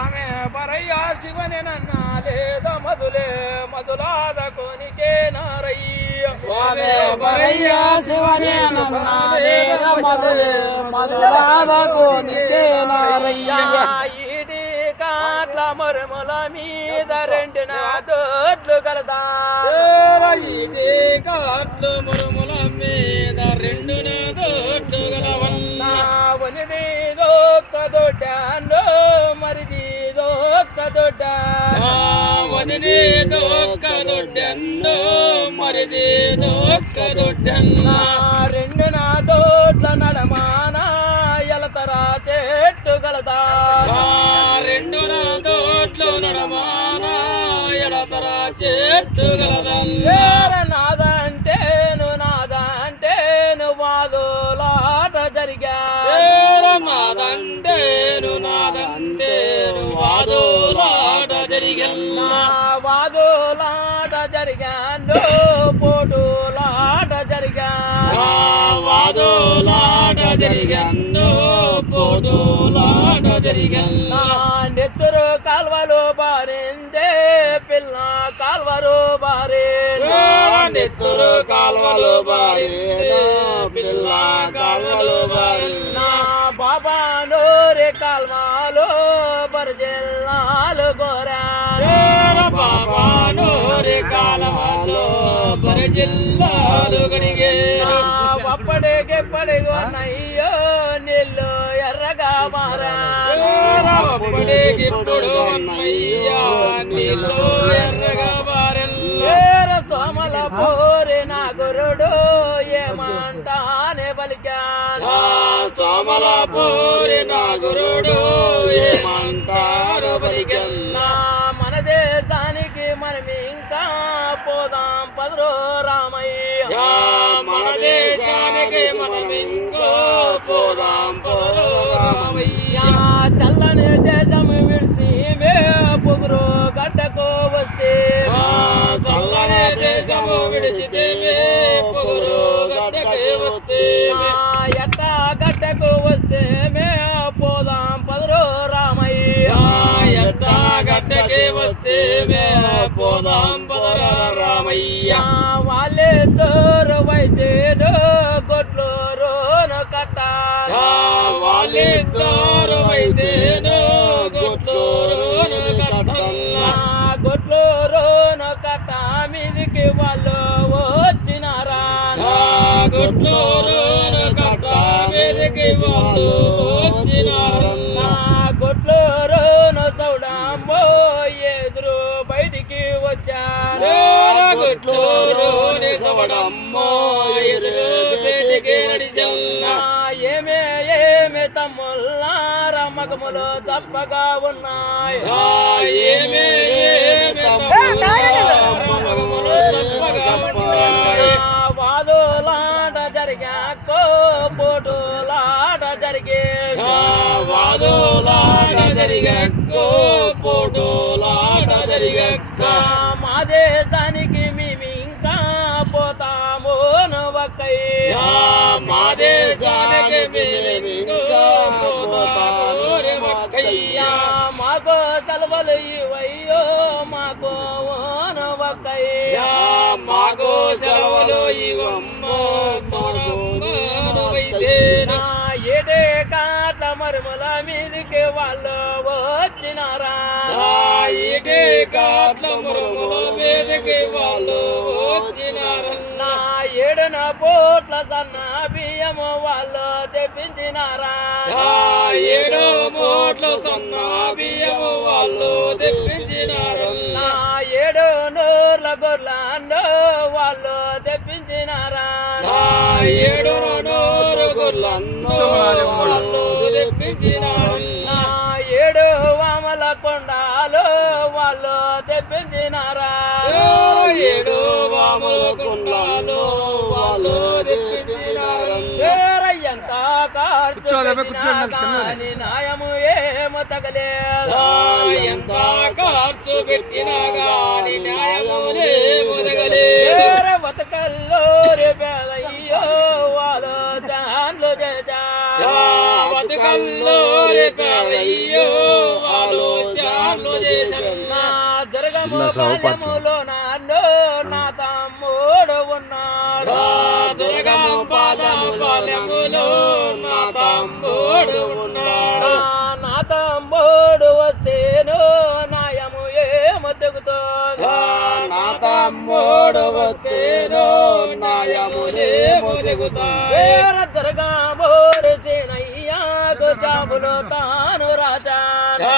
స్వామి పరయ్య శివనే నన్నాలేద మధులే మధులాద కోనికే నారయ్య స్వామి పరయ్య శివనే నన్నాలేద మధులే మధులాద కోనికే నారయ్య ఈటి కాట్ల మరుముల మీద రెండు నా తోట్లు కలదా ఈటి కాట్లు మరుముల మీద రెండు నా తోట్లు గలవన్నా వనిది దొక్క దొడ్డాను మరిది దొక్క దొడ్డాను వనిది దొక్క దొడ్డాను మరిది దొక్క దొడ్డన్నా రెండు నా తోట్ల నడమాన ఎలతరా చెట్టు గలదా రెండు నా తోట్లు నడమానా ఎడతరా చెట్టు గలదన్నా నాదంటేను వాదులాట జరిగా నాదంటేను వాదులాట జరిగన్నా వాదులాట జరిగాను పోటులాట జరిగా వాదులాట జరిగన్ను పోటులాట జరిగన్నా నెత్తురు కాల్వలు బారిందే పిల్ల కాల్వరు బారే నెత్తురు కాల్వలు బారి పిల్ల కాల్వలు బారి బాబా నోరే కాల్వాలు బరజెల్లాలు గోరా బాబా నోరే కాల్వలు బరజెల్లాలు గడిగే అప్పటికెప్పటికి అన్నయ్యో నీళ్ళు ఎర్రగా మారా అప్పటికిప్పుడు అన్నయ్యా నీళ్ళు ఎర్రగా బారెల్లా సోమల పోరే నా గురుడు ఏమంటానే పలికాను సోమల పోరి నా గురుడు ఏమంటారు పలికన్నా మన దేశానికి మనం ఇంకా పోదాం పదరో రామయ్య మన దేశానికి మనం ఇంకో పోదాం పదో రామయ్య చల్లని దేశం విడిచి మే పొగురు గడ్డకు వస్తే చల్లని దేశము విడిచితే పొగురు గడ్డకి వస్తే ఎట్టా గడ్డకు వస్తే మే పోదాం పదరో రామయ్య ఎట్టా గడ్డకి వస్తే పోదాం పదరా రామయ్య వాళ్ళే తోరు వైద్యులు గొడ్లు రోను కట్ట వాళ్ళిద్దరు వైద్యులు గొడ్లు కట్టన్నా గొడ్లు రోను కట్ట మీదికి వాళ్ళు వచ్చినారా గొడ్లు కట్ట మీదకి వాళ్ళు వచ్చినారన్నా గొడ్లు రోను చౌడమ్మో ఎదురు బయటికి వచ్చారు గొడ్లు సవడమ్మో ఎదురు బయటికి నడిచన్నా ఏమే తమ్ముళ్ళార మగములు తప్పగా ఉన్నాయి ఏమే మగములు తప్పగా ఉన్నాయి వాదులాట జరిగాకో పోటులాట జరిగే వాదులాట జరిగక్కో పోటులాట జరిగక్క మా దేశానికి మేము ఇంకా పోతాము నవ్వకయ్య మా దేశానికి మేమింకో పోతాము రేవక్కయ్యా మాకు సెలవులు ఇవయ్యో మాకు నవ్వకయ్య మాకు సెలవులు ఇవమ్మో సోడమ్మేనా ఏటే కాట్ల మరుముల మీదికి వాళ్ళు వచ్చినారా ఇటే కాట్ల మురుముల మీదకి వాళ్ళు వచ్చినారన్నా ఏడున పోట్ల సన్న బియ్యము వాళ్ళు తెప్పించినారా ఏడు మూట్ల సన్న బియ్యము వాళ్ళు తెప్పించినారన్నా ఏడు నూర్ల గొర్రెలు వాళ్ళు తెప్పించినారా ఏడు నూరు గుర్లన్నో వాళ్ళు తెప్పించినారన్నా ఏడు వామల కొండాలు వాళ్ళు తెప్పించినారా ఏడు వాముల కుండాలు వాళ్ళు తెప్పించినారన్నా ఎంత ఖర్చు పెట్టినా న్యాయము ఏమో తగలేదు ఎంత ఖర్చు పెట్టినా గాని న్యాయము మొదగలే బతకల్లో రే పేదయ్యో వాళ్ళు చాన్లు చేశా బతుకల్లో రే పేదయ్యో వాళ్ళు పాలెములో నాన్నో నా తమ్ముడు ఉన్నాడు పాలెములో నా తమ్ముడు ఉన్నాడు నా తమ్ముడు వస్తేను నాయము ఏమో తెగుతోంది నా తమ్ముడు వస్తేను నాయములేమో తెగుతాయి దుర్గామోరు సేనయ్యాకు జాబులో తాను రాజాను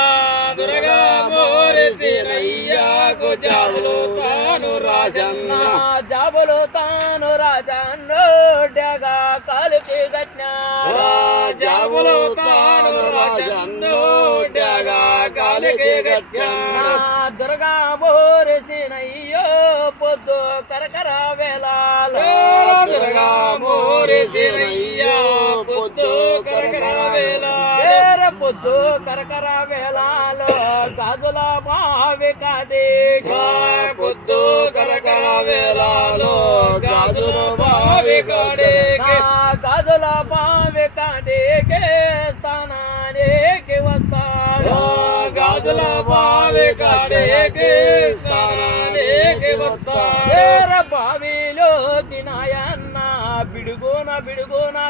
దుర్గా మోరసినయ్యాకు జాబులు తాను రాజన్న జాబులు తాను రాజాను డగా కాలికి గట్టినాడు జాబులు తాను రాజన్ను డగా కాలికి గట్టాను దుర్గా మోరసినయ్యో పొద్దు కరకర వేళాలు దుర్గా మోరసినయ్యా పొద్దు కరకర వేళ పొద్దు కరకర వేళాలు గాజుల బావి కాదే పొద్దు కరకర వేళలో గాజులు బావి కాడేకి గాజుల బావి కాడేకే స్థానానికి వస్తాడు గాజుల బావి కాడేకి స్నానానికి వస్తాడు బావిలోకి నాయన్న బిడుగున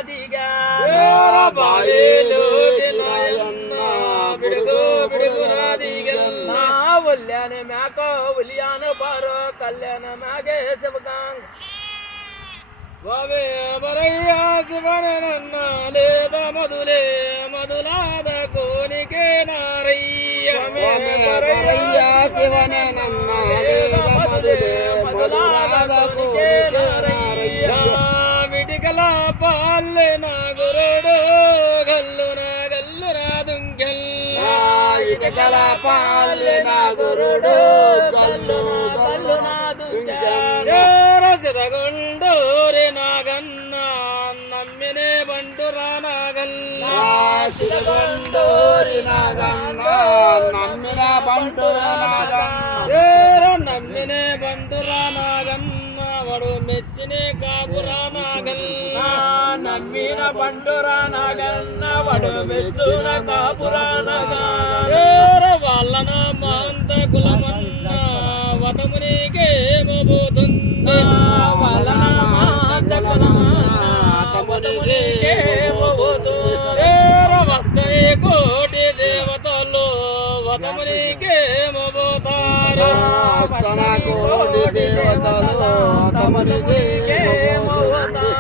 దిగా బావిలోకి నాయన్న బిడుగున దిగన్న ఒల్యాన మేక ఒలియాన బారో కళ్యాణ మేఘే శివగాంగ్ స్వామి బరయ్యా శివనన్న లేద మధులాద కోనికే నారయ్య బరయ్యా శివనన్న లేద మధులాద కోనికే నారయ్య విటికల పాల్లె నా గురుడు గల్లున దుంగెల్ల ఇటికల పాల్లె నా గురుడు గల్లున దుంగెల్ల సిరగుండూరి నాగన్న నమ్మినే బండురా నాగల్ల సిరగుండూరి నాగన్న నమ్మిన బండురా నాగన్న నమ్మినే బండురా నాగన్న వడు మెచ్చినే కాపురా నాగల్ల నమ్మిన బండురా నాగన్న వడు మెచ్చున కాపురా నాగన్న వాళ్ళన మాంత కులమన్న వతమునికేమో పోతుంది వాళ్ళన మాంత కులమన్నమునికేమో పోతుంది వస్తని కోటి దేవతలు వతమునికేమో పోతారు కోటి దేవతలు వతమునికేమో పోతారు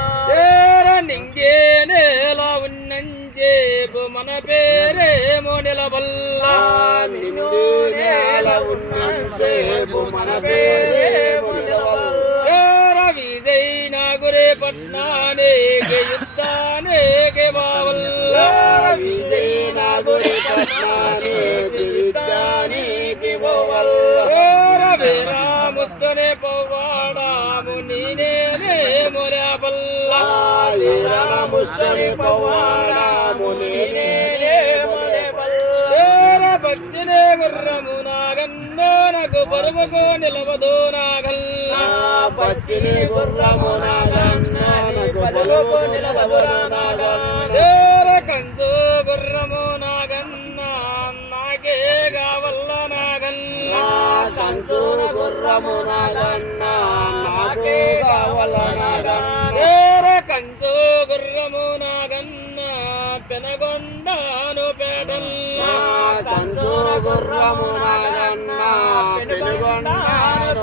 నింగే నేల ఉన్నంచేపు మన పేరేమో నిలబల్ల నింగే నేల ఉన్నంచేపు మన పేరేమో నిలబల్ల విజయ్ నాగురే పట్నానేకే యుద్ధానేకే బావల్ల విజయ్ నాగురే పట్నానేకే యుద్ధానేకే బావల్ల వీరాముస్తనే పవ్వాడాము నీనేనే మొలబల్ల వీరాముస్తనే పవ్వాడాము నీనేనే మొలబల్ల భక్తినే గుర్రము నాగన్నో నాకు పరువకు నిలవదు నాగల్ల భక్తిని గుర్రము నాగన్నో నాకు పరువకు నిలవదు నాగన్న కంచు గుర్రము నాగన్న నాకే కావల్ల నాగన్న కంచు గుర్రము నాగన్న నాకే కావల్ల నాగన్న కంచు గుర్రము నాగన్న పెనగొండాను పేటల్ల కంచు గుర్రము నాగన్న పెనగొండాను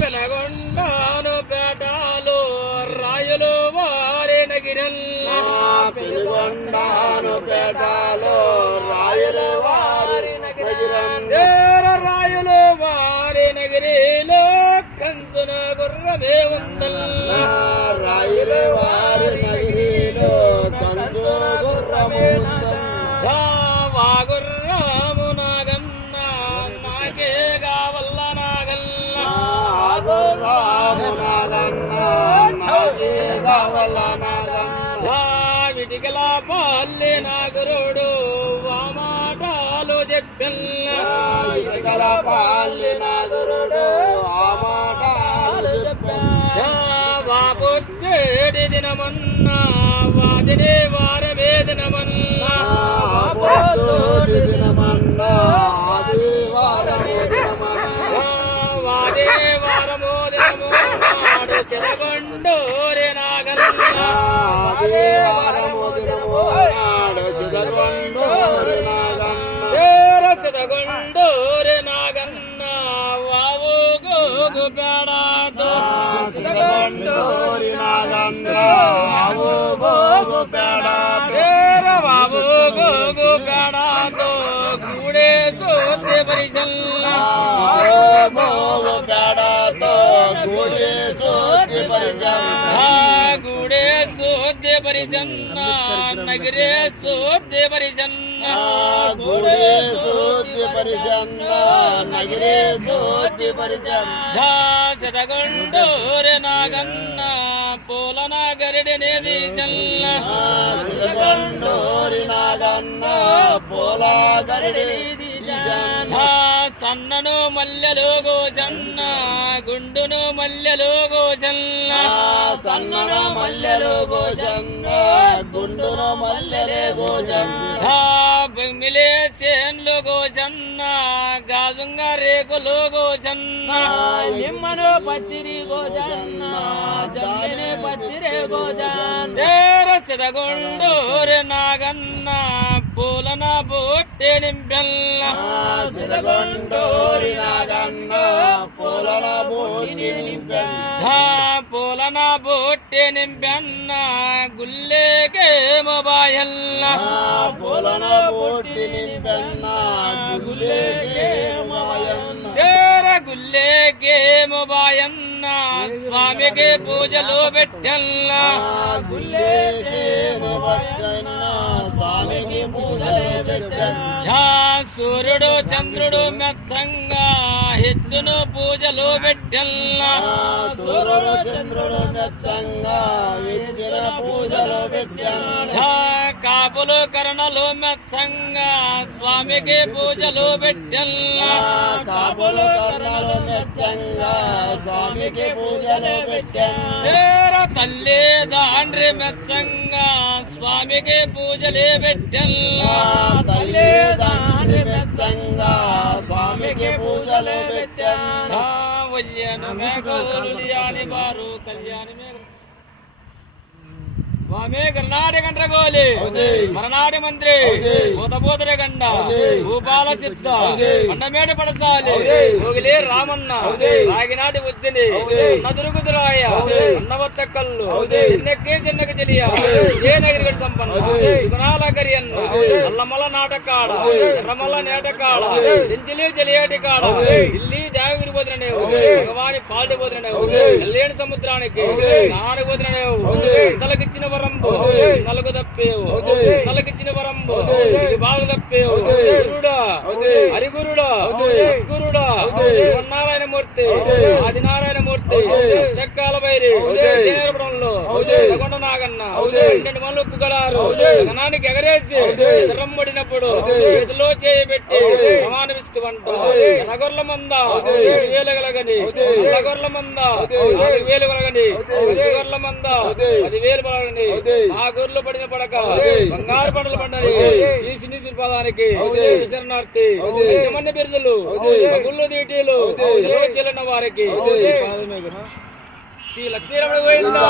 పెనగొండాను పేటాలు రాయులు వారి నగిరల్ల పెనుగొండాను పేటాలు రాయులు వారి రాయులు వారి నగిరిలో కంచున గుర్రమే ఉందల్ల రాయులు వారి నగిరిలో కంచు గుర్రము వాగుర్రము నాగన్న నాకే కావల్ల నాగల్ల గుర్రము నాగన్న నాకే కావల్ల నాగన్న విటికల పాల్లె నాగురుడు వామాటాలు చెప్పెల్ల విటికల పాల్లె నాగురుడు వామాటాలు చెప్పెల్ల వాపుచ్చేడి దినమన్నా వాదినే వారమే దినమన్నా వాపుచ్చేడి దినమన్నా ఆది వారమే దినమన్నా సిద్ధగొండోరి నాగన్న సిద్ధగొండోరి నాగన్న సిద్ధగొండోరి నాగన్న వావు గోగు పేడతో సిద్ధగొండోరి నాగన్న వావు గోగు పేడతో బాబు గోగు పేడతో గూడే సోతే పరిచల్ల గోగు పేడతో గూడే సోతే పరిచల్ల గూడే సోతే పరిచన్న నగరే సోతే పరిచన్న గూడే సోతే పరిచన్న నగరే సోతే పరిచన్న సిద్ధగొండోరి నాగన్న పోలన గరిడినే దీచల్ల సిద్ధగొండోరి నాగన్న పోల గరిడి సన్నను మల్లెలు గోచన్న గుండును మల్లెలు గోచన్న సన్నను మల్లెలు గోచన్న గుండును మల్లెలే గోచన్న బొమ్మిలే చేన్లు గోచన్న గాజుంగ రేకులు గోచన్న నిమ్మను పచ్చిరి గోజన్న జమ్మిని పచ్చిరే గోజన్న సిద్ధగొండోరి నాగన్న పూలన బొట్టె నింపెల్ల సిద్ధగొండోరి నాగన్న పూలన బొట్టె నింపెల్ల పూలన బొట్టె నింపెన్న గుల్లేకేమో బాయల్ల పూలన బొట్టె నింపెన్న గుల్లేకేమో బాయన్న గుల్లేకేమో బాయన్న స్వామికి పూజలు పెట్టల్ల గుల్లేకేమో బాయన్న స్వామికి పూజలు పెట్టల్ల సూర్యుడు చంద్రుడు మెత్సంగా హెచ్చును పూజలు పెట్టల్ల సూర్యుడు చంద్రుడు మెత్సంగా హెచ్చున పూజలు పెట్టల్ల కాపులు కరణలు మెత్సంగా స్వామికి పూజలు పెట్టల్ల కాపులు కరణలు మెత్సంగా స్వామికి పూజలు పెట్టల్ల తల్లి దాండ్రి మెత్సంగా స్వామికి పూజలే పెట్టల్ల తల్లి దాండ్రి మెత్సంగా స్వామికి పూజలు పెట్టల్ల వల్యను మేఘోలియాని బారు కళ్యాణి మేఘ స్వామి కర్ణాటక గండ్రగోలి మరనాటి మంత్రి భూతభూతర గండ భూపాల సిద్ధ అండమేడ పడసాలి భోగిలే రామన్న రాగినాటి ఉద్దిని నదురుగుదురాయ అన్నవత్త కల్లు చిన్నెక్కి చిన్నకి చెలియ ఏ నగిరిగడి సంపన్న శివనాల కరియన్న అల్లమల నాటకాడ ఎర్రమల్ల నేటకాడ చెంచిలి చెలియాటి కాడ ఇల్లి దేవగిరి పోతున్ననేవు భగవాని పాల్టి పోతున్ననేవు కళ్యాణ సముద్రానికి నాడు పోతున్ననేవు తలకిచ్చిన వరంబు నలుగు తప్పేవు నలకిచ్చిన వరంబు బాగు తప్పేవు గురుడా హరిగురుడా గురుడా నారాయణ మూర్తి ఆదినారాయణ మూర్తి చెక్కాల బైరి నేర్పడంలో కొండ నాగన్న 12 మంది ఉప్పుగలారు గణానికి ఎగరేసి ఎర్రమ్మడినప్పుడు చేతిలో చేయబెట్టి ప్రమాణమిస్తూ అంట నగర్ల మంద 7,000 కలగని నగర్ల మంద 4,000 కలగని గొర్రెల మంద 10,000 కలగని ఆ గొర్రెలు పడిన పడక బంగారు పంటలు పండని ఈ సిన్ని శిల్పాదానికి శరణార్థి ఎంతమంది బిరుదులు గుళ్ళు దీటీలు చెల్లిన వారికి శ్రీ లక్ష్మీరమణ గోవిందా